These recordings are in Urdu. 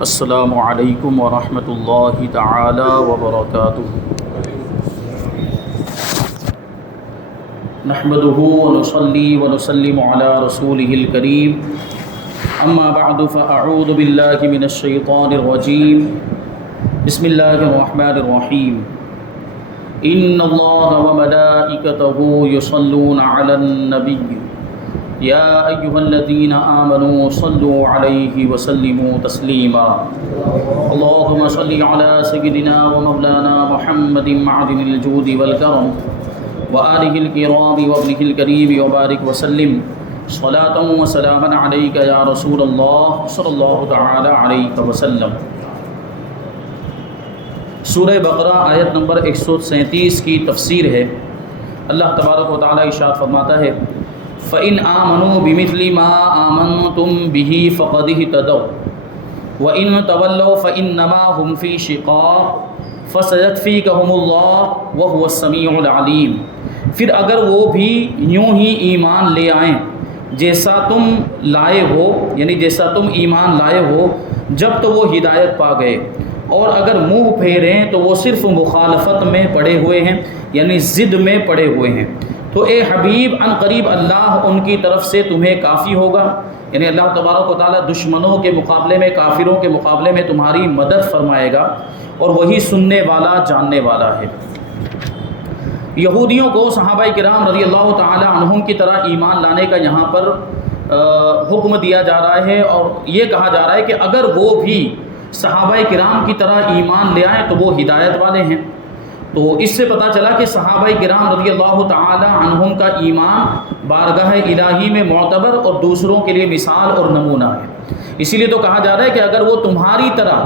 السلام علیکم ورحمۃ اللہ تعالی وبرکاتہ۔ نحمده ونصلي ونسلم على رسوله الكريم، اما بعد فاعوذ باللہ من الشیطان الرجیم، بسم اللہ الرحمن الرحیم۔ ان اللہ وملائکته یصلون علی النبی یا ایہا الذین آمنوا صلوا علیہ وسلموا تسلیما۔ اللہم صل علی سیدنا ومولانا محمد معدن الجود والکرم وآلہ الکرام وابنہ الکریم وبارک وسلم صلاۃ وسلاما علیک یا رسول اللہ صلی اللہ تعالی علیہ وسلم۔ سورہ بقرہ آیت نمبر 137 کی تفسیر ہے۔ اللہ تبارک و تعالی ارشاد فرماتا ہے: فَإِنْ آمَنُوا بِمِثْلِ مَا آمَنْتُمْ بِهِ فَقَدِ اهْتَدَوْا وَإِنْ تَوَلَّوْا فَإِنَّمَا هُمْ فِي شِقَاقٍ فَسَيَكْفِيكَهُمُ اللَّهُ وَهُوَ السَّمِيعُ الْعَلِيمُ۔ پھر اگر وہ بھی یوں ہی ایمان لے آئیں جیسا تم لائے ہو، یعنی جیسا تم ایمان لائے ہو جب تو وہ ہدایت پا گئے، اور اگر منہ پھیریں تو وہ صرف مخالفت میں پڑے ہوئے ہیں، یعنی ضد میں پڑے ہوئے ہیں۔ تو اے حبیب ان قریب اللہ ان کی طرف سے تمہیں کافی ہوگا، یعنی اللہ تبارک و تعالیٰ دشمنوں کے مقابلے میں، کافروں کے مقابلے میں تمہاری مدد فرمائے گا، اور وہی سننے والا جاننے والا ہے۔ یہودیوں کو صحابہ کرام رضی اللہ تعالی عنہم کی طرح ایمان لانے کا یہاں پر حکم دیا جا رہا ہے، اور یہ کہا جا رہا ہے کہ اگر وہ بھی صحابہ کرام کی طرح ایمان لے آئیں تو وہ ہدایت والے ہیں۔ تو اس سے پتہ چلا کہ صحابہ کرام رضی اللہ تعالی عنہم کا ایمان بارگاہ الہی میں معتبر اور دوسروں کے لیے مثال اور نمونہ ہے۔ اسی لیے تو کہا جا رہا ہے کہ اگر وہ تمہاری طرح،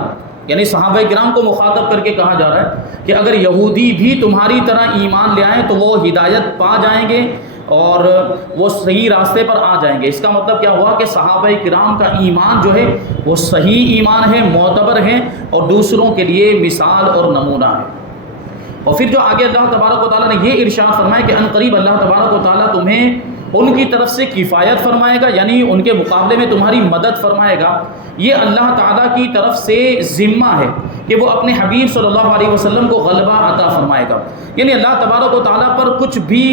یعنی صحابہ کرام کو مخاطب کر کے کہا جا رہا ہے کہ اگر یہودی بھی تمہاری طرح ایمان لے آئیں تو وہ ہدایت پا جائیں گے اور وہ صحیح راستے پر آ جائیں گے۔ اس کا مطلب کیا ہوا کہ صحابہ کرام کا ایمان جو ہے وہ صحیح ایمان ہے، معتبر ہے، اور دوسروں کے لیے مثال اور نمونہ ہے۔ اور پھر جو آگے اللہ تبارک و تعالیٰ نے یہ ارشاد فرمایا کہ ان قریب اللہ تبارک و تعالیٰ تمہیں ان کی طرف سے کفایت فرمائے گا، یعنی ان کے مقابلے میں تمہاری مدد فرمائے گا۔ یہ اللہ تعالیٰ کی طرف سے ذمہ ہے کہ وہ اپنے حبیب صلی اللہ علیہ وسلم کو غلبہ عطا فرمائے گا، یعنی اللہ تبارک و تعالیٰ پر کچھ بھی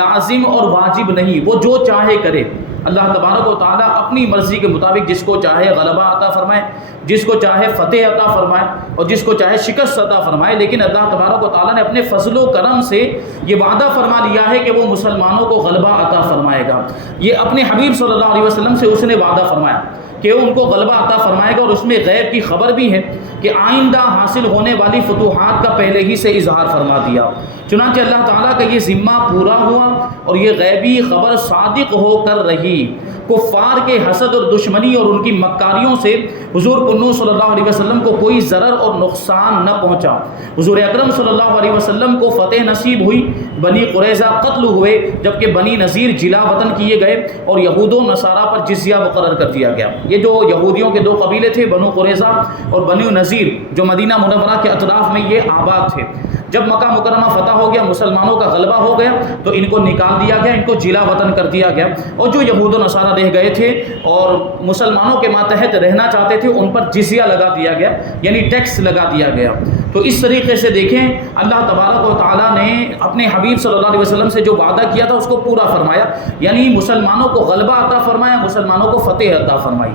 لازم اور واجب نہیں، وہ جو چاہے کرے۔ اللہ تبارک و تعالیٰ اپنی مرضی کے مطابق جس کو چاہے غلبہ عطا فرمائے، جس کو چاہے فتح عطا فرمائے، اور جس کو چاہے شکست عطا فرمائے، لیکن اللہ تبارک و تعالیٰ نے اپنے فضل و کرم سے یہ وعدہ فرما لیا ہے کہ وہ مسلمانوں کو غلبہ عطا فرمائے گا۔ یہ اپنے حبیب صلی اللہ علیہ وسلم سے اس نے وعدہ فرمایا کہ وہ ان کو غلبہ عطا فرمائے گا، اور اس میں غیب کی خبر بھی ہے کہ آئندہ حاصل ہونے والی فتوحات کا پہلے ہی سے اظہار فرما دیا۔ چنانچہ اللہ تعالیٰ کا یہ ذمہ پورا ہوا، اور یہ غیبی خبر صادق ہو کر رہی۔ کفار کے حسد اور دشمنی اور ان کی مکاریوں سے حضور کنو صلی اللہ علیہ وسلم کو کوئی ضرر اور نقصان نہ پہنچا۔ حضور اکرم صلی اللہ علیہ وسلم کو فتح نصیب ہوئی، بنی قریظہ قتل ہوئے، جبکہ بنی نذیر جلا وطن کیے گئے، اور یہود و نصارہ پر جزیہ مقرر کر دیا گیا۔ یہ جو یہودیوں کے دو قبیلے تھے، بنو قریظہ اور بنو نذیر، جو مدینہ منورہ کے اطراف میں یہ آباد تھے، جب مکہ مکرمہ فتح ہو گیا، مسلمانوں کا غلبہ ہو گیا، تو ان کو نکال دیا گیا، ان کو جلا وطن کر دیا گیا، اور جو یہود و نصارہ رہ گئے تھے اور مسلمانوں کے ماتحت رہنا چاہتے تھے ان پر جزیہ لگا دیا گیا، یعنی ٹیکس لگا دیا گیا۔ تو اس طریقے سے دیکھیں اللہ تبارک و تعالیٰ نے اپنے حبیب صلی اللہ علیہ وسلم سے جو وعدہ کیا تھا اس کو پورا فرمایا، یعنی مسلمانوں کو غلبہ عطا فرمایا، مسلمانوں کو فتح عطا فرمائی۔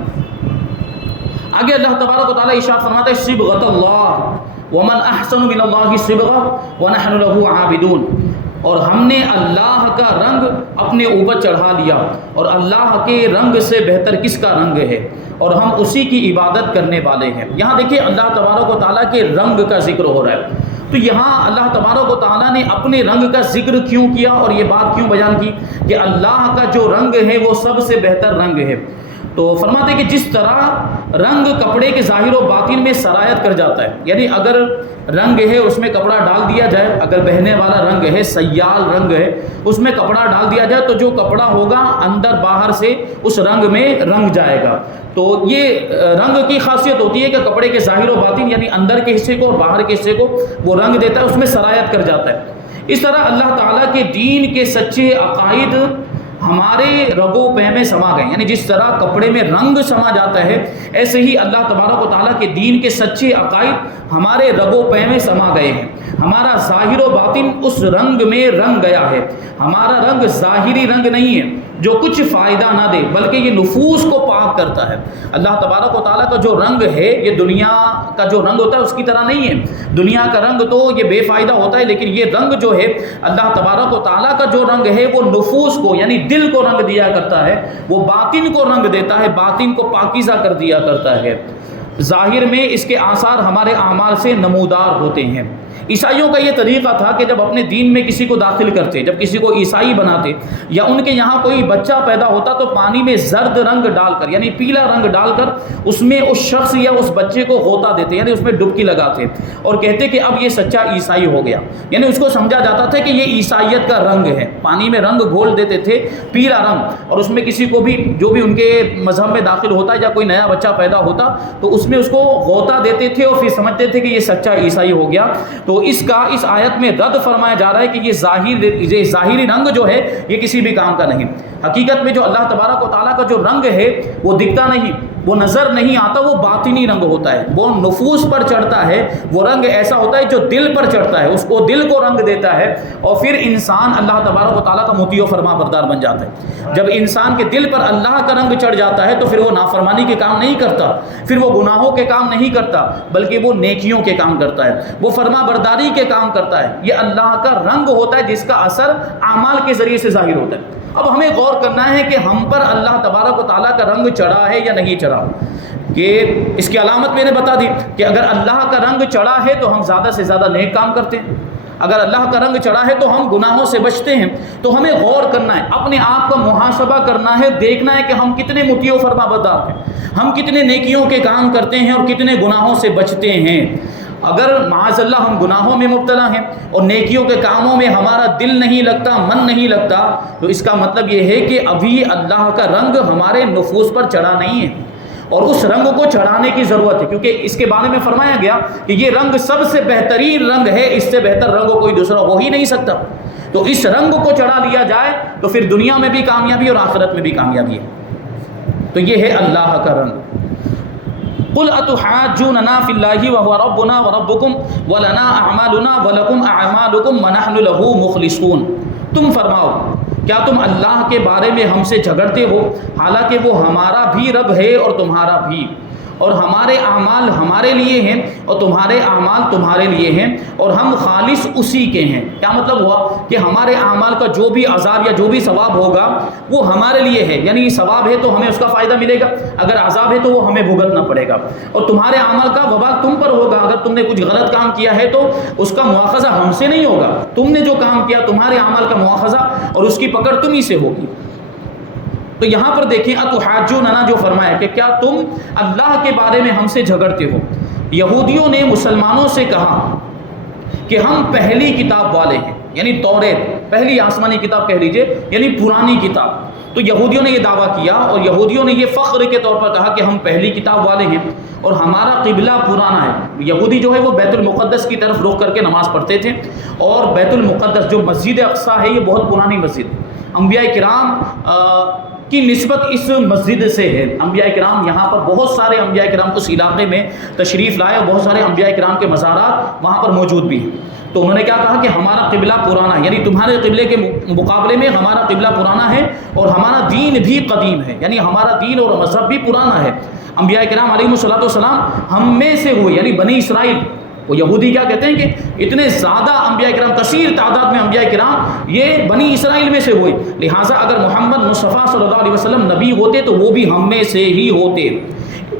آگے اللہ تبارک و تعالیٰ ارشاد فرماتا ہے: صبغۃ اللہ ومن احسن من اللہ صبغہ ونحن له عابدون۔ اور ہم نے اللہ کا رنگ اپنے اوپر چڑھا لیا، اور اللہ کے رنگ سے بہتر کس کا رنگ ہے، اور ہم اسی کی عبادت کرنے والے ہیں۔ یہاں دیکھیں اللہ تبارک و تعالیٰ کے رنگ کا ذکر ہو رہا ہے، تو یہاں اللہ تبارک و تعالیٰ نے اپنے رنگ کا ذکر کیوں کیا اور یہ بات کیوں بیان کی کہ اللہ کا جو رنگ ہے وہ سب سے بہتر رنگ ہے؟ تو فرماتے ہیں کہ جس طرح رنگ کپڑے کے ظاہر و باطن میں سرایت کر جاتا ہے، یعنی اگر رنگ ہے اس میں کپڑا ڈال دیا جائے، اگر بہنے والا رنگ ہے، سیال رنگ ہے، اس میں کپڑا ڈال دیا جائے تو جو کپڑا ہوگا اندر باہر سے اس رنگ میں رنگ جائے گا۔ تو یہ رنگ کی خاصیت ہوتی ہے کہ کپڑے کے ظاہر و باطن یعنی اندر کے حصے کو اور باہر کے حصے کو وہ رنگ دیتا ہے، اس میں سرایت کر جاتا ہے۔ اس طرح اللہ تعالیٰ کے دین کے سچے عقائد ہمارے رگو پہ میں سما گئے، یعنی جس طرح کپڑے میں رنگ سما جاتا ہے ایسے ہی اللہ تبارک و تعالیٰ کے دین کے سچے عقائد ہمارے رگو پہ میں سما گئے ہیں۔ ہمارا ظاہر و باطن اس رنگ میں رنگ گیا ہے۔ ہمارا رنگ ظاہری رنگ نہیں ہے جو کچھ فائدہ نہ دے، بلکہ یہ نفوس کو پاک کرتا ہے۔ اللہ تبارک و تعالیٰ کا جو رنگ ہے یہ دنیا کا جو رنگ ہوتا ہے اس کی طرح نہیں ہے۔ دنیا کا رنگ تو یہ بے فائدہ ہوتا ہے، لیکن یہ رنگ جو ہے اللہ تبارک و تعالیٰ کا جو رنگ ہے وہ نفوس کو یعنی دل کو رنگ دیا کرتا ہے، وہ باطن کو رنگ دیتا ہے، باطن کو پاکیزہ کر دیا کرتا ہے۔ ظاہر میں اس کے آثار ہمارے اعمال سے نمودار ہوتے ہیں۔ عیسائیوں کا یہ طریقہ تھا کہ جب اپنے دین میں کسی کو داخل کرتے، جب کسی کو عیسائی بناتے یا ان کے یہاں کوئی بچہ پیدا ہوتا تو پانی میں زرد رنگ ڈال کر یعنی پیلا رنگ ڈال کر اس میں اس شخص یا اس بچے کو غوطہ دیتے، یعنی اس میں ڈبکی لگاتے اور کہتے کہ اب یہ سچا عیسائی ہو گیا، یعنی اس کو سمجھا جاتا تھا کہ یہ عیسائیت کا رنگ ہے۔ پانی میں رنگ گھول دیتے تھے، پیلا رنگ، اور اس میں کسی کو بھی جو بھی ان کے مذہب میں داخل ہوتا یا کوئی نیا بچہ پیدا ہوتا تو اس میں اس کو غوطہ دیتے تھے اور پھر سمجھتے تھے کہ یہ سچا عیسائی ہو گیا۔ تو اس آیت میں رد فرمایا جا رہا ہے کہ یہ ظاہری رنگ جو ہے یہ کسی بھی کام کا نہیں۔ حقیقت میں جو اللہ تبارک و تعالیٰ کا جو رنگ ہے وہ دکھتا نہیں، وہ نظر نہیں آتا، وہ باطنی رنگ ہوتا ہے، وہ نفوس پر چڑھتا ہے۔ وہ رنگ ایسا ہوتا ہے جو دل پر چڑھتا ہے، اس کو دل کو رنگ دیتا ہے اور پھر انسان اللہ تبارک و تعالیٰ کا مطیع و فرما بردار بن جاتا ہے۔ جب انسان کے دل پر اللہ کا رنگ چڑھ جاتا ہے تو پھر وہ نافرمانی کے کام نہیں کرتا، پھر وہ گناہوں کے کام نہیں کرتا، بلکہ وہ نیکیوں کے کام کرتا ہے، وہ فرما برداری کے کام کرتا ہے۔ یہ اللہ کا رنگ ہوتا ہے جس کا اثر اعمال کے ذریعے سے ظاہر ہوتا ہے۔ اب ہمیں غور کرنا ہے کہ ہم پر اللہ تبارک و تعالیٰ کا رنگ چڑھا ہے یا نہیں چڑھا۔ کہ اس کی علامت میں نے بتا دی کہ اگر اللہ کا رنگ چڑھا ہے تو ہم زیادہ سے زیادہ نیک کام کرتے ہیں، اگر اللہ کا رنگ چڑھا ہے تو ہم گناہوں سے بچتے ہیں۔ تو ہمیں غور کرنا ہے، اپنے آپ کا محاسبہ کرنا ہے، دیکھنا ہے کہ ہم کتنے مطیع و فرما بردار ہیں، ہم کتنے نیکیوں کے کام کرتے ہیں اور کتنے گناہوں سے بچتے ہیں۔ اگر معاذ اللہ ہم گناہوں میں مبتلا ہیں اور نیکیوں کے کاموں میں ہمارا دل نہیں لگتا، من نہیں لگتا، تو اس کا مطلب یہ ہے کہ ابھی اللہ کا رنگ ہمارے نفوس پر چڑھا نہیں ہے، اور اس رنگ کو چڑھانے کی ضرورت ہے، کیونکہ اس کے بارے میں فرمایا گیا کہ یہ رنگ سب سے بہترین رنگ ہے، اس سے بہتر رنگ کوئی دوسرا ہو ہی نہیں سکتا۔ تو اس رنگ کو چڑھا لیا جائے تو پھر دنیا میں بھی کامیابی اور آخرت میں بھی کامیابی ہے۔ تو یہ ہے اللہ کا رنگ۔ قل اتحاجوننا فی اللہ وهو ربنا وربکم ولنا اعمالنا ولکم اعمالکم ونحن له مخلصون۔ تم فرماؤ کیا تم اللہ کے بارے میں ہم سے جھگڑتے ہو حالانکہ وہ ہمارا بھی رب ہے اور تمہارا بھی، اور ہمارے اعمال ہمارے لیے ہیں اور تمہارے اعمال تمہارے لیے ہیں اور ہم خالص اسی کے ہیں۔ کیا مطلب ہوا کہ ہمارے اعمال کا جو بھی عذاب یا جو بھی ثواب ہوگا وہ ہمارے لیے ہے، یعنی ثواب ہے تو ہمیں اس کا فائدہ ملے گا، اگر عذاب ہے تو وہ ہمیں بھگتنا پڑے گا، اور تمہارے اعمال کا وبال تم پر ہوگا۔ اگر تم نے کچھ غلط کام کیا ہے تو اس کا مواخذہ ہم سے نہیں ہوگا، تم نے جو کام کیا تمہارے اعمال کا مواخذہ اور اس کی پکڑ تم ہی سے ہوگی۔ تو یہاں پر دیکھیں اتحاجوننا جو فرمایا کہ کیا تم اللہ کے بارے میں ہم سے جھگڑتے ہو۔ یہودیوں نے مسلمانوں سے کہا کہ ہم پہلی کتاب والے ہیں، یعنی توریت، پہلی آسمانی کتاب کہہ لیجئے، یعنی پرانی کتاب۔ تو یہودیوں نے یہ دعویٰ کیا اور یہودیوں نے یہ فخر کے طور پر کہا کہ ہم پہلی کتاب والے ہیں اور ہمارا قبلہ پرانا ہے۔ یہودی جو ہے وہ بیت المقدس کی طرف رخ کر کے نماز پڑھتے تھے، اور بیت المقدس جو مسجد اقصیٰ ہے یہ بہت پرانی مسجد، انبیاء کرام کی نسبت اس مسجد سے ہے۔ انبیاء کرام یہاں پر بہت سارے انبیاء کرام اس علاقے میں تشریف لائے اور بہت سارے انبیاء کرام کے مزارات وہاں پر موجود بھی ہیں۔ تو انہوں نے کیا کہا کہ ہمارا قبلہ پرانا ہے، یعنی تمہارے قبلے کے مقابلے میں ہمارا قبلہ پرانا ہے اور ہمارا دین بھی قدیم ہے، یعنی ہمارا دین اور مذہب بھی پرانا ہے۔ انبیاء کرام علیہ الصلوۃ والسلام ہم میں سے ہوئے، یعنی بنی اسرائیل۔ وہ یہودی کیا کہتے ہیں کہ اتنے زیادہ انبیاء کرام، کثیر تعداد میں انبیاء کرام یہ بنی اسرائیل میں سے ہوئے، لہٰذا اگر محمد مصطفیٰ صلی اللہ علیہ وسلم نبی ہوتے تو وہ بھی ہم میں سے ہی ہوتے۔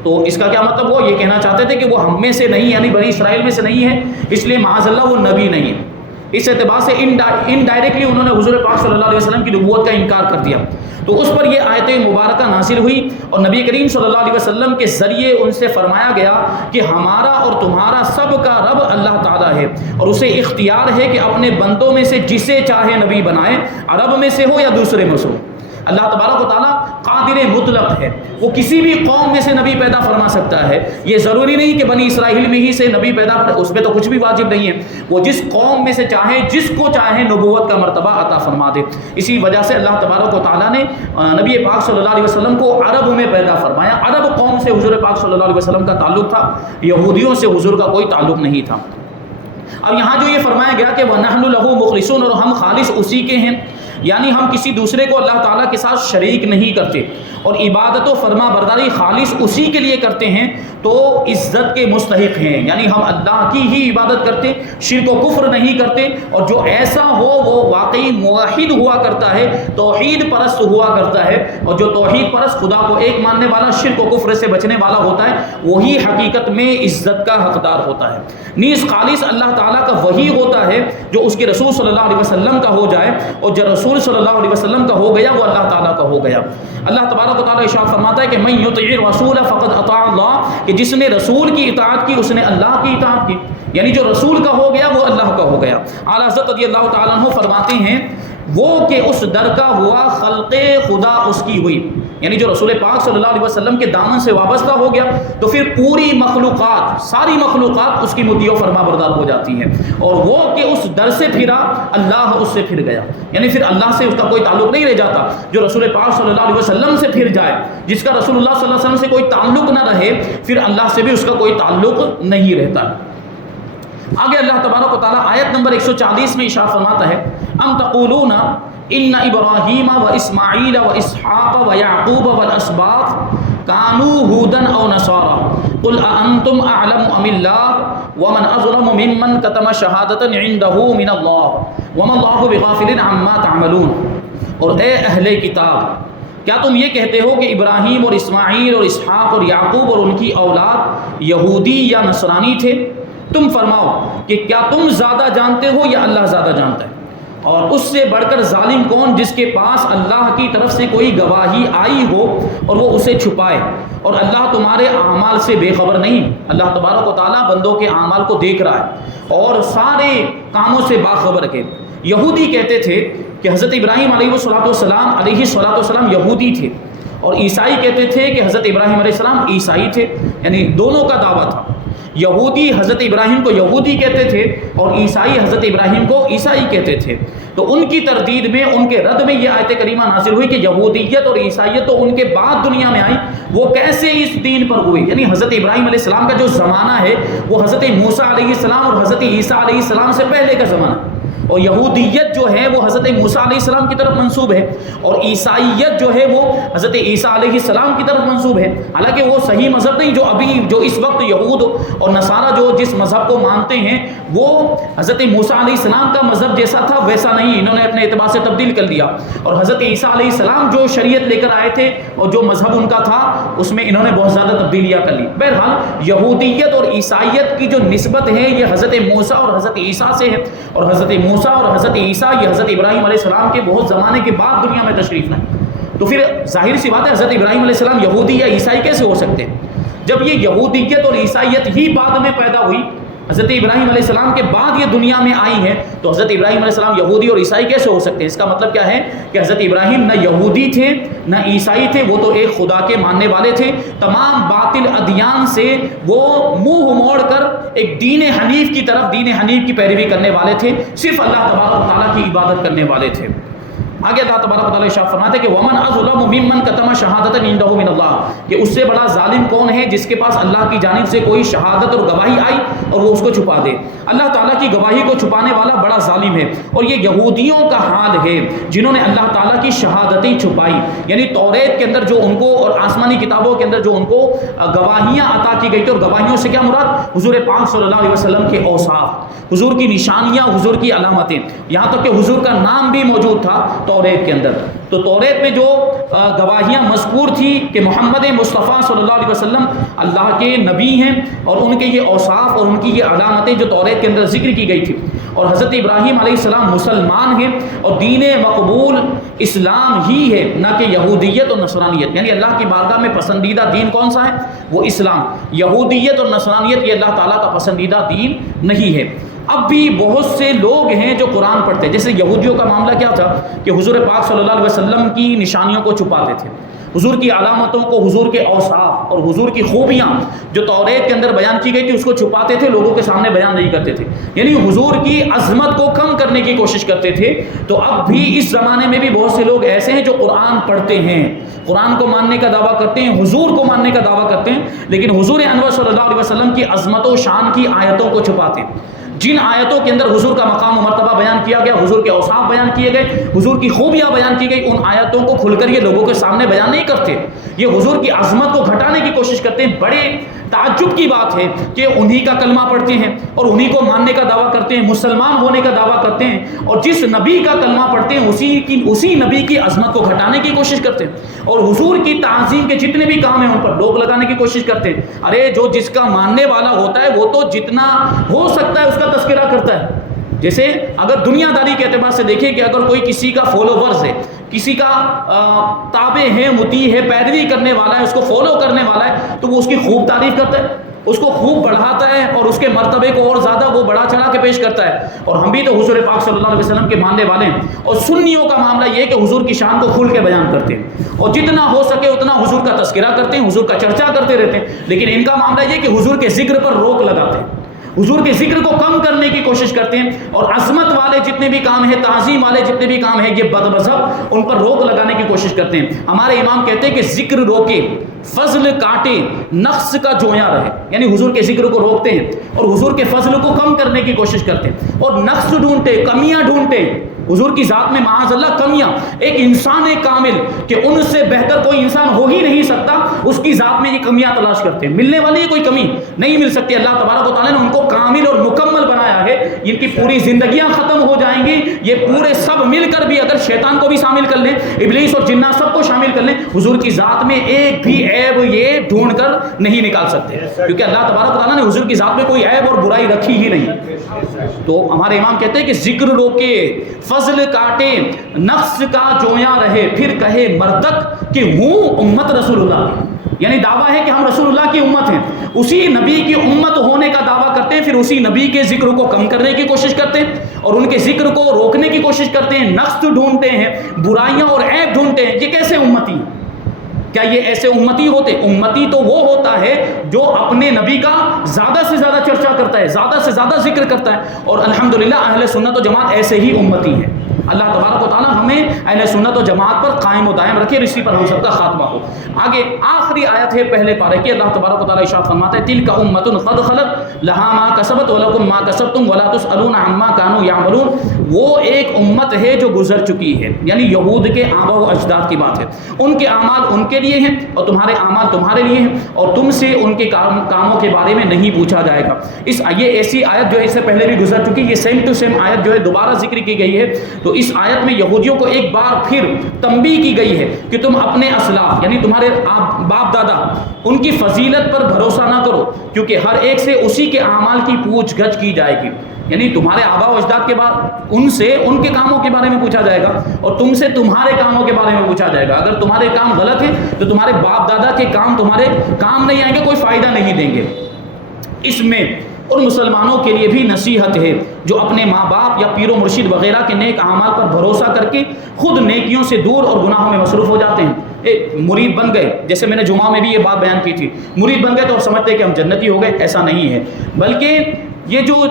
تو اس کا کیا مطلب ہوا؟ یہ کہنا چاہتے تھے کہ وہ ہم میں سے نہیں، یعنی بنی اسرائیل میں سے نہیں ہے، اس لیے معاذ اللہ وہ نبی نہیں ہے۔ اس اعتبار سے انڈائریکٹلی انہوں نے حضور پاک صلی اللہ علیہ وسلم کی نبوت کا انکار کر دیا۔ تو اس پر یہ آیت مبارکہ نازل ہوئی اور نبی کریم صلی اللہ علیہ وسلم کے ذریعے ان سے فرمایا گیا کہ ہمارا اور تمہارا سب کا رب اللہ تعالیٰ ہے، اور اسے اختیار ہے کہ اپنے بندوں میں سے جسے چاہے نبی بنائے، عرب میں سے ہو یا دوسرے میں سے ہو۔ اللہ تبارک و تعالیٰ قادر مطلق ہے، وہ کسی بھی قوم میں سے نبی پیدا فرما سکتا ہے۔ یہ ضروری نہیں کہ بنی اسرائیل میں ہی سے نبی پیدا، اس پہ تو کچھ بھی واجب نہیں ہے، وہ جس قوم میں سے چاہے جس کو چاہے نبوت کا مرتبہ عطا فرما دے۔ اسی وجہ سے اللہ تبارک و تعالیٰ نے نبی پاک صلی اللہ علیہ وسلم کو عرب میں پیدا فرمایا۔ عرب قوم سے حضور پاک صلی اللہ علیہ وسلم کا تعلق تھا، یہودیوں سے حضور کا کوئی تعلق نہیں تھا۔ اب یہاں جو یہ فرمایا گیا کہ وَنَحْنُ لَهُ مُخْلِصُونَ، اور ہم خالص اسی کے ہیں، یعنی ہم کسی دوسرے کو اللہ تعالیٰ کے ساتھ شریک نہیں کرتے، اور عبادت و فرما برداری خالص اسی کے لیے کرتے ہیں تو عزت کے مستحق ہیں، یعنی ہم اللہ کی ہی عبادت کرتے، شرک و کفر نہیں کرتے، اور جو ایسا ہو وہ واقعی موحد ہوا کرتا ہے، توحید پرست ہوا کرتا ہے، اور جو توحید پرست خدا کو ایک ماننے والا، شرک و کفر سے بچنے والا ہوتا ہے، وہی حقیقت میں عزت کا حقدار ہوتا ہے۔ نیز خالص اللہ تعالیٰ کا وہی ہوتا ہے جو اس کے رسول صلی اللہ علیہ وسلم کا ہو جائے، اور جو رسول صلی اللہ علیہ وسلم کا ہو گیا وہ اللہ تعالیٰ کا ہو گیا۔ اللہ تبارک و تعالیٰ ارشاد فرماتا ہے کہ من یطع الرسول فقد اطاع اللہ، کہ جس نے رسول کی اطاعت کی اس نے اللہ کی اطاعت کی، یعنی جو رسول کا ہو گیا وہ اللہ کا ہو گیا۔ اعلیٰ حضرت رضی اللہ تعالیٰ عنہ فرماتے ہیں وہ کہ اس در کا ہوا خلق خدا اس کی ہوئی، یعنی جو رسول پاک صلی اللہ علیہ وسلم کے دامن سے وابستہ ہو گیا تو پھر پوری مخلوقات، ساری مخلوقات اس کی مطیع و فرما بردار ہو جاتی ہیں، اور وہ کہ اس در سے پھرا اللہ اس سے پھر گیا، یعنی پھر اللہ سے اس کا کوئی تعلق نہیں رہ جاتا۔ جو رسول پاک صلی اللہ علیہ وسلم سے پھر جائے، جس کا رسول اللہ صلی اللہ علیہ وسلم سے کوئی تعلق نہ رہے، پھر اللہ سے بھی اس کا کوئی تعلق نہیں رہتا۔ آگے اللہ تبارک و تعالیٰ آیت نمبر 140 میں ارشاد فرماتا ہے ام تقولون ان ابراہیم و اسماعیل و اسحاق و یعقوب والاسباط کانوا ہودا او نصارا قل اانتم اعلم ام اللہ ومن اظلم ممن کتم شہادۃ عنده من اللہ وما اللہ بغافل عما تعملون۔ اور اے اہل کتاب، کیا تم یہ کہتے ہو کہ ابراہیم اور اسماعیل اور اسحاق اور یعقوب اور ان کی اولاد یہودی یا نصرانی تھے؟ تم فرماؤ کہ کیا تم زیادہ جانتے ہو یا اللہ زیادہ جانتا ہے؟ اور اس سے بڑھ کر ظالم کون جس کے پاس اللہ کی طرف سے کوئی گواہی آئی ہو اور وہ اسے چھپائے، اور اللہ تمہارے اعمال سے بے خبر نہیں۔ اللہ تبارک و تعالیٰ بندوں کے اعمال کو دیکھ رہا ہے اور سارے کاموں سے باخبر ہے۔ یہودی کہتے تھے کہ حضرت ابراہیم علیہ السلام یہودی تھے، اور عیسائی کہتے تھے کہ حضرت ابراہیم علیہ السلام عیسائی تھے، یعنی دونوں کا دعویٰ تھا۔ یہودی حضرت ابراہیم کو یہودی کہتے تھے اور عیسائی حضرت ابراہیم کو عیسائی کہتے تھے۔ تو ان کی تردید میں، ان کے رد میں یہ آیت کریمہ نازل ہوئی کہ یہودیت اور عیسائیت تو ان کے بعد دنیا میں آئی، وہ کیسے اس دین پر ہوئی؟ یعنی حضرت ابراہیم علیہ السلام کا جو زمانہ ہے وہ حضرت موسیٰ علیہ السلام اور حضرت عیسیٰ علیہ السلام سے پہلے کا زمانہ، اور یہودیت جو ہے وہ حضرت موسیٰ علیہ السلام کی طرف منسوب ہے، اور عیسائیت جو ہے وہ حضرت عیسیٰ علیہ السلام کی طرف منسوب ہے۔ حالانکہ وہ صحیح مذہب نہیں، جو اس وقت یہود اور نصارہ جو جس مذہب کو مانتے ہیں وہ حضرت موسیٰ علیہ السلام کا مذہب جیسا تھا ویسا نہیں، انہوں نے اپنے اعتبار سے تبدیل کر دیا، اور حضرت عیسیٰ علیہ السلام جو شریعت لے کر آئے تھے اور جو مذہب ان کا تھا اس میں انہوں نے بہت زیادہ تبدیلیاں کر لی۔ بہرحال یہودیت اور عیسائیت کی جو نسبت ہے یہ حضرت موسیٰ اور حضرت عیسیٰ سے ہے، اور حضرت موسیٰ اور حضرت عیسیٰ یہ حضرت ابراہیم علیہ السلام کے بہت زمانے کے بعد دنیا میں تشریف لائے۔ تو پھر ظاہر سی بات ہے حضرت ابراہیم علیہ السلام یہودی یا عیسائی کیسے ہو سکتے ہیں؟ جب یہ یہودیت اور عیسائیت ہی بعد میں پیدا ہوئی، حضرت ابراہیم علیہ السلام کے بعد یہ دنیا میں آئی ہیں، تو حضرت ابراہیم علیہ السلام یہودی اور عیسائی کیسے ہو سکتے ہیں؟ اس کا مطلب کیا ہے کہ حضرت ابراہیم نہ یہودی تھے نہ عیسائی تھے، وہ تو ایک خدا کے ماننے والے تھے، تمام باطل ادیان سے وہ منہ موڑ کر ایک دین حنیف کی طرف، دین حنیف کی پیروی کرنے والے تھے، صرف اللہ تبارک و تعالیٰ کی عبادت کرنے والے تھے۔ آگے اللہ تبارک و تعالیٰ ارشاد فرماتے ہیں کہ ومن اظلم ممن کتم شہادۃ عنده من اللہ، کہ اس سے بڑا ظالم کون ہے جس کے پاس اللہ کی جانب سے کوئی شہادت اور گواہی آئی اور وہ اس کو چھپا دے۔ اللہ تعالیٰ کی گواہی کو چھپانے والا بڑا ظالم ہے، اور یہ یہودیوں کا حال ہے جنہوں نے اللہ تعالیٰ کی شہادتیں چھپائی، یعنی توریت کے اندر جو ان کو اور آسمانی کتابوں کے اندر جو ان کو گواہیاں عطا کی گئی تھی، اور گواہیوں سے کیا مراد؟ حضور پاک صلی اللہ علیہ وسلم کے اوصاف، حضور کی نشانیاں، حضور کی علامتیں، یہاں تک کہ حضور کا نام بھی موجود تھا توریت کے اندر۔ تو توریت میں جو گواہیاں مذکور تھی کہ محمد مصطفیٰ صلی اللہ علیہ وسلم اللہ کے نبی ہیں، اور ان کے یہ اوصاف اور ان کی یہ علامتیں جو توریت کے اندر ذکر کی گئی تھی، اور حضرت ابراہیم علیہ السلام مسلمان ہیں، اور دین مقبول اسلام ہی ہے، نہ کہ یہودیت اور نصرانیت، یعنی اللہ کی بارگاہ میں پسندیدہ دین کون سا ہے؟ وہ اسلام۔ یہودیت اور نصرانیت یہ اللہ تعالیٰ کا پسندیدہ دین نہیں ہے۔ اب بھی بہت سے لوگ ہیں جو قرآن پڑھتے ہیں. جیسے یہودیوں کا معاملہ کیا تھا کہ حضور پاک صلی اللہ علیہ وسلم کی نشانیوں کو چھپاتے تھے, حضور کی علامتوں کو, حضور کے اوصاف اور حضور کی خوبیاں جو توریت کے اندر بیان کی گئی تھی اس کو چھپاتے تھے, لوگوں کے سامنے بیان نہیں کرتے تھے, یعنی حضور کی عظمت کو کم کرنے کی کوشش کرتے تھے. تو اب بھی اس زمانے میں بھی بہت سے لوگ ایسے ہیں جو قرآن پڑھتے ہیں, قرآن کو ماننے کا دعویٰ کرتے ہیں, حضور کو ماننے کا دعویٰ کرتے ہیں, لیکن حضور انور صلی اللہ علیہ وسلم کی عظمت و شان کی آیتوں کو چھپاتے ہیں. جن آیتوں کے اندر حضور کا مقام و مرتبہ بیان کیا گیا, حضور کے اوصاف بیان کیے گئے, حضور کی خوبیاں بیان کی گئی, ان آیتوں کو کھل کر یہ لوگوں کے سامنے بیان نہیں کرتے. یہ حضور کی عظمت کو گھٹانے کی کوشش کرتے ہیں. بڑے تعجب کی بات ہے کہ انہی کا کلمہ پڑھتے ہیں اور انہی کو ماننے کا دعویٰ کرتے ہیں, مسلمان ہونے کا دعویٰ کرتے ہیں, اور جس نبی کا کلمہ پڑھتے ہیں اسی نبی کی عظمت کو گھٹانے کی کوشش کرتے ہیں, اور حضور کی تعظیم کے جتنے بھی کام ہیں ان پر روک لگانے کی کوشش کرتے ہیں. ارے جو جس کا ماننے والا ہوتا ہے وہ تو جتنا ہو سکتا ہے اس کا تذکرہ کرتا ہے. جیسے اگر دنیا داری کے اعتبار سے دیکھیں کہ اگر کوئی کسی کا فالوورز ہے, کسی کا تابع ہے, مطیع ہے, پیروی کرنے والا ہے, اس کو فالو کرنے والا ہے, تو وہ اس کی خوب تعریف کرتا ہے, اس کو خوب بڑھاتا ہے اور اس کے مرتبے کو اور زیادہ وہ بڑھا چڑھا کے پیش کرتا ہے. اور ہم بھی تو حضور پاک صلی اللہ علیہ وسلم کے ماننے والے ہیں. اور سنیوں کا معاملہ یہ ہے کہ حضور کی شان کو کھل کے بیان کرتے ہیں اور جتنا ہو سکے اتنا حضور کا تذکرہ کرتے ہیں, حضور کا چرچا کرتے رہتے ہیں. لیکن ان کا معاملہ یہ کہ حضور کے ذکر پر روک لگاتے ہیں, حضور کے ذکر کو کم کرنے کی کوشش کرتے ہیں, اور عظمت والے جتنے بھی کام ہیں, تعظیم والے جتنے بھی کام ہیں, یہ بد مذہب ان پر روک لگانے کی کوشش کرتے ہیں. ہمارے امام کہتے ہیں کہ ذکر روکے, فضل کاٹے, نقص کا جویاں رہے. یعنی حضور کے ذکر کو روکتے ہیں اور حضور کے فضل کو کم کرنے کی کوشش کرتے ہیں, اور نقص ڈھونڈتے, کمیاں ڈھونڈتے. حضور کی ذات میں معاذ اللہ کمیاں, ایک انسان کامل کہ ان سے بہتر کوئی انسان ہو ہی نہیں سکتا, اس کی ذات میں یہ کمیاں تلاش کرتے ہیں. ملنے والی یہ کوئی کمی نہیں مل سکتی. اللہ تبارک و تعالیٰ نے ان کو کامل اور مکمل بنایا ہے. ان کی پوری زندگیاں ختم ہو جائیں گی, یہ پورے سب مل کر بھی اگر شیطان کو بھی شامل کر لیں, ابلیس اور جنات سب کو شامل کر لیں, حضور کی ذات میں ایک بھی عیب یہ ڈھونڈ کر نہیں نکال سکتے, کیونکہ اللہ تبارک و تعالیٰ نے حضور کی ذات میں کوئی عیب اور برائی رکھی ہی نہیں. تو ہمارے امام کہتے ہیں کہ ذکر روکے, فضل کاٹے, نقص کا جویاں رہے, پھر کہے مردک کہ ہوں امت رسول اللہ. یعنی دعویٰ ہے کہ ہم رسول اللہ کی امت ہیں, اسی نبی کی امت ہونے کا دعویٰ کرتے ہیں, پھر اسی نبی کے ذکر کو کم کرنے کی کوشش کرتے ہیں اور ان کے ذکر کو روکنے کی کوشش کرتے ہیں, نقص ڈھونڈتے ہیں, برائیاں اور عیب ڈھونڈتے ہیں. یہ کیسے امتی ہیں؟ کیا یہ ایسے امتی ہوتے؟ امتی تو وہ ہوتا ہے جو اپنے نبی کا زیادہ سے زیادہ چرچا کرتا ہے, زیادہ سے زیادہ ذکر کرتا ہے, اور الحمدللہ اہل سنت و جماعت ایسے ہی امتی ہیں. اللہ تبارک و تعالی ہمیں اہل سنت و جماعت پر قائم و دائم رکھے, اسی پر ہم سب کا خاتمہ ہو. آگے آخری آیت ہے پہلے پارے کی, اللہ تبارک و تعالی ارشاد فرماتا ہے تلک امۃ قد خلت لہا ما کسبت ولکم ما کسبتم ولا تسألون عما كانوا يعملون. وہ ایک امت ہے جو گزر چکی ہے, یعنی یہود کے آباء و اجداد کی بات ہے. ان کے اعمال ان کے لیے ہیں اور تمہارے اعمال تمہارے لیے ہیں, اور تم سے ان کے کاموں کے بارے میں نہیں پوچھا جائے گا. یہ ایسی آیت جو ہے اس سے پہلے بھی گزر چکی, یہ سیم ٹو سیم آیت جو ہے دوبارہ ذکر کی گئی ہے. تو اس آیت میں یہودیوں کو ایک بار پھر تنبیہ کی گئی ہے کہ تم اپنے اسلاف یعنی تمہارے باپ دادا ان کی فضیلت پر بھروسہ نہ کرو, کیونکہ ہر ایک سے اسی کے اعمال کی پوچھ گچھ کی جائے گی. یعنی تمہارے آباء و اجداد کے بعد ان سے ان کے کاموں کے بارے میں پوچھا جائے گا, اور تم سے تمہارے کاموں کے بارے میں پوچھا جائے گا. اگر تمہارے کام غلط ہیں تو تمہارے باپ دادا کے کام تمہارے کام نہیں آئیں گے, کوئی فائدہ نہیں دیں گے. اس میں اور مسلمانوں کے لیے بھی نصیحت ہے جو اپنے ماں باپ یا پیر و مرشد وغیرہ کے نیک اعمال پر بھروسہ کر کے خود نیکیوں سے دور اور گناہوں میں مصروف ہو جاتے ہیں. مرید بن گئے, جیسے میں نے جمعہ میں بھی یہ بات بیان کی تھی, مرید بن گئے تو سمجھتے ہیں کہ ہم جنتی ہو گئے. ایسا نہیں ہے, بلکہ یہ جو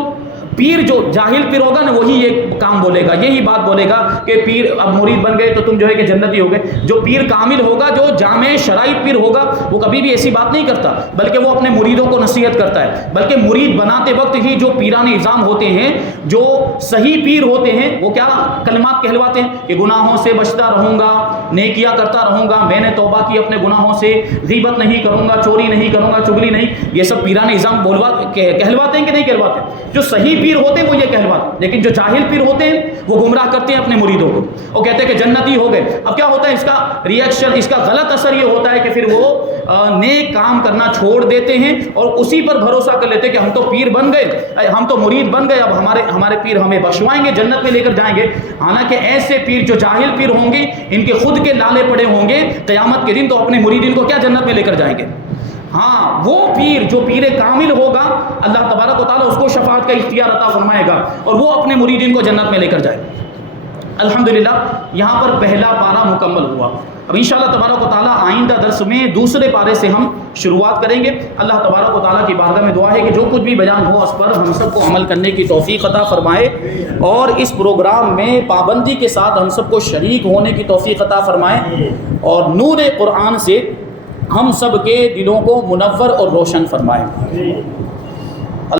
پیر جو جاہل پیر ہوگا نا وہی یہ کام بولے گا, یہی بات بولے گا کہ پیر اب مرید بن گئے تو تم جو ہے کہ جنتی ہو گئے. جو پیر کامل ہوگا, جو جامع شرائط پیر ہوگا, وہ کبھی بھی ایسی بات نہیں کرتا, بلکہ وہ اپنے مریدوں کو نصیحت کرتا ہے. بلکہ مرید بناتے وقت ہی جو پیران نظام ہوتے ہیں, جو صحیح پیر ہوتے ہیں, وہ کیا کلمات کہلواتے ہیں کہ گناہوں سے بچتا رہوں گا, نیکیاں کرتا رہوں گا, میں نے توبہ کی اپنے گناہوں سے, غیبت نہیں کروں گا, چوری نہیں کروں گا, چغلی نہیں. یہ سب پیران نظام کہلواتے ہیں کہ نہیں کہلواتے؟ جو صحیح پیر ہوتے ہیں وہ یہ کہلواتے, لیکن جو جاہل پیر ہوتے ہیں وہ گمراہ کرتے ہیں اپنے مریدوں کو, وہ کہتے ہیں کہ جنتی ہو گئے. اب کیا ہوتا ہے, اس کا ریئیکشن, اس کا غلط اثر یہ ہوتا ہے کہ پھر وہ نیک کام کرنا چھوڑ دیتے ہیں اور اسی پر بھروسہ کر لیتے ہیں کہ ہم تو پیر بن گئے, ہم تو مرید بن گئے, اب ہمارے پیر ہمیں بخشوائیں گے, جنت میں لے کر جائیں گے. حالانکہ ایسے پیر جو جاہل پیر ہوں گے, ان کے خود کے لالے پڑے ہوں گے, قیامت کے دن تو اپنے مریدین کو کیا جنت میں لے کر جائیں گے. ہاں وہ پیر جو پیر کامل ہوگا اللہ تبارک و تعالیٰ اس کو شفاعت کا اختیار عطا فرمائے گا اور وہ اپنے مریدین کو جنت میں لے کر جائے گا۔ الحمدللہ یہاں پر پہلا پارہ مکمل ہوا۔ اب انشاءاللہ تبارک و تعالیٰ آئندہ درس میں دوسرے پارے سے ہم شروعات کریں گے۔ اللہ تبارک و تعالیٰ کی بارگاہ میں دعا ہے کہ جو کچھ بھی بیان ہو اس پر ہم سب کو عمل کرنے کی توفیق عطا فرمائے اور اس پروگرام میں پابندی کے ساتھ ہم سب کو شریک ہونے کی توفیق عطا فرمائے اور نور قرآن سے ہم سب کے دلوں کو منور اور روشن فرمائے۔